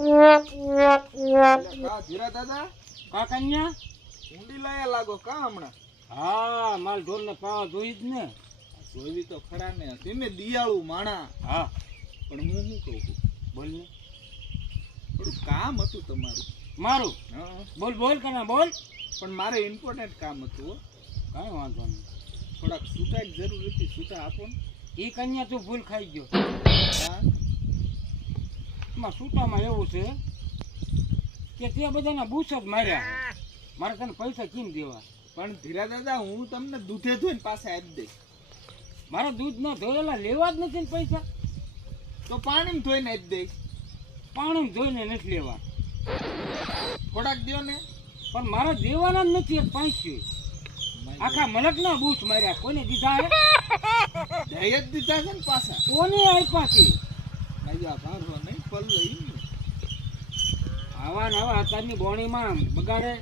કા ધીરા દાદા કા કન્યા ઊંડી લાયા લાગો કા હમણાં? હા માલ ઢોર ને પાવા જોઈ જ ને. જોઈવી તો ખરા ને તમે દિયાળુ માણા. હા પણ હું શું કહું છું, બોલ ને. થોડું કામ હતું તમારું. મારું હા બોલ બોલ કના બોલ. પણ મારે ઇમ્પોર્ટન્ટ કામ હતું હો. કાંઈ વાંધો નહીં. થોડાક છૂટા જરૂર હતી, છૂટા આપો ને. એ કન્યા તું ભૂલ ખાઈ ગયો. હા એમાં સૂટામાં એવું છે કે તે બધાના બૂસ જ માર્યા. મારે તને પૈસા કેમ દેવા? પણ ધીરા દાદા હું તમને દૂધે ધોઈને પાસે આપી દઈશ. મારા દૂધ ના ધોયેલા લેવા જ નથી ને પૈસા. તો પાણીમાં ધોઈને આપી દઈશ. પાણી ધોઈને નથી લેવા. થોડાક દ્યો ને. પણ મારા દેવાના જ નથી. એક પાંચી આખા મલકના બૂસ માર્યા. કોને દીધા હે? દહેજ દીધા છે ને પાછા. કોને આપ્યા છે? નૈયા ભારો નહીં પલ લઈ. આવા નવા અત્યારની બોણીમાં બગાડે.